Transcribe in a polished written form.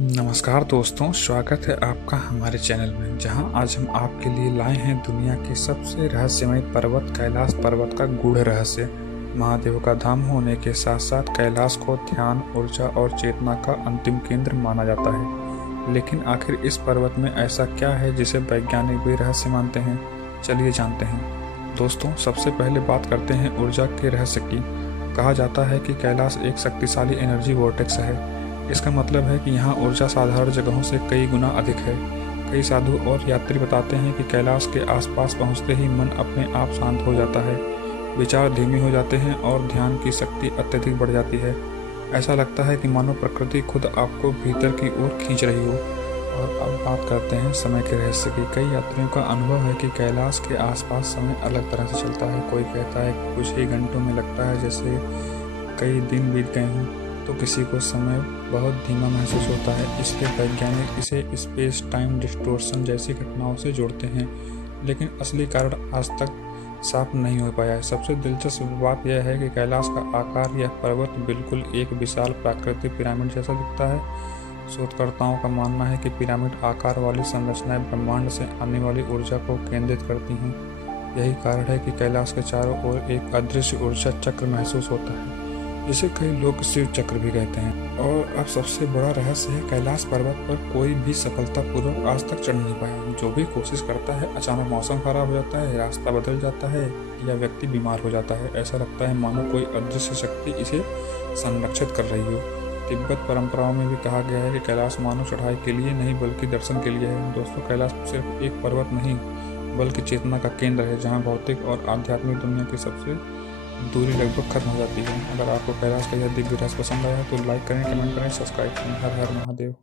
नमस्कार दोस्तों, स्वागत है आपका हमारे चैनल में, जहां आज हम आपके लिए लाए हैं दुनिया के सबसे रहस्यमय पर्वत कैलाश पर्वत का गूढ़ रहस्य। महादेव का धाम होने के साथ साथ कैलाश को ध्यान, ऊर्जा और चेतना का अंतिम केंद्र माना जाता है। लेकिन आखिर इस पर्वत में ऐसा क्या है जिसे वैज्ञानिक भी रहस्य मानते हैं? चलिए जानते हैं। दोस्तों, सबसे पहले बात करते हैं ऊर्जा के रहस्य की। कहा जाता है कि कैलाश एक शक्तिशाली एनर्जी वोर्टेक्स है। इसका मतलब है कि यहाँ ऊर्जा साधारण जगहों से कई गुना अधिक है। कई साधु और यात्री बताते हैं कि कैलाश के आसपास पहुँचते ही मन अपने आप शांत हो जाता है, विचार धीमे हो जाते हैं और ध्यान की शक्ति अत्यधिक बढ़ जाती है। ऐसा लगता है कि मानो प्रकृति खुद आपको भीतर की ओर खींच रही हो। और अब बात करते हैं समय के रहस्य की। कई यात्रियों का अनुभव है कि कैलाश के आसपास समय अलग तरह से चलता है। कोई कहता है कि कुछ ही घंटों में लगता है जैसे कई दिन बीत गए हों, तो किसी को समय बहुत धीमा महसूस होता है। इसलिए वैज्ञानिक इसे स्पेस टाइम डिस्टोर्शन जैसी घटनाओं से जोड़ते हैं, लेकिन असली कारण आज तक साफ नहीं हो पाया है। सबसे दिलचस्प बात यह है कि कैलाश का आकार, यह पर्वत बिल्कुल एक विशाल प्राकृतिक पिरामिड जैसा दिखता है। शोधकर्ताओं का मानना है कि पिरामिड आकार वाली संरचनाएं ब्रह्मांड से आने वाली ऊर्जा को केंद्रित करती हैं। यही कारण है कि कैलाश के चारों ओर एक अदृश्य ऊर्जा चक्र महसूस होता है, जिसे कई लोग शिव चक्र भी कहते हैं। और अब सबसे बड़ा रहस्य है, कैलाश पर्वत पर कोई भी सफलतापूर्वक आज तक चढ़ नहीं पाया। जो भी कोशिश करता है, अचानक मौसम खराब हो जाता है, रास्ता बदल जाता है या व्यक्ति बीमार हो जाता है। ऐसा लगता है मानो कोई अदृश्य शक्ति इसे संरक्षित कर रही हो। तिब्बत परंपराओं में भी कहा गया है कि कैलाश मानव चढ़ाई के लिए नहीं बल्कि दर्शन के लिए है। दोस्तों, कैलाश सिर्फ एक पर्वत नहीं बल्कि चेतना का केंद्र है, जहाँ भौतिक और आध्यात्मिक दुनिया की सबसे दूरी लगभग खत्म हो जाती है। अगर आपको कैलाश का यह दिव्य रहस्य पसंद आया तो लाइक करें, कमेंट करें, सब्सक्राइब करें। हर हर महादेव।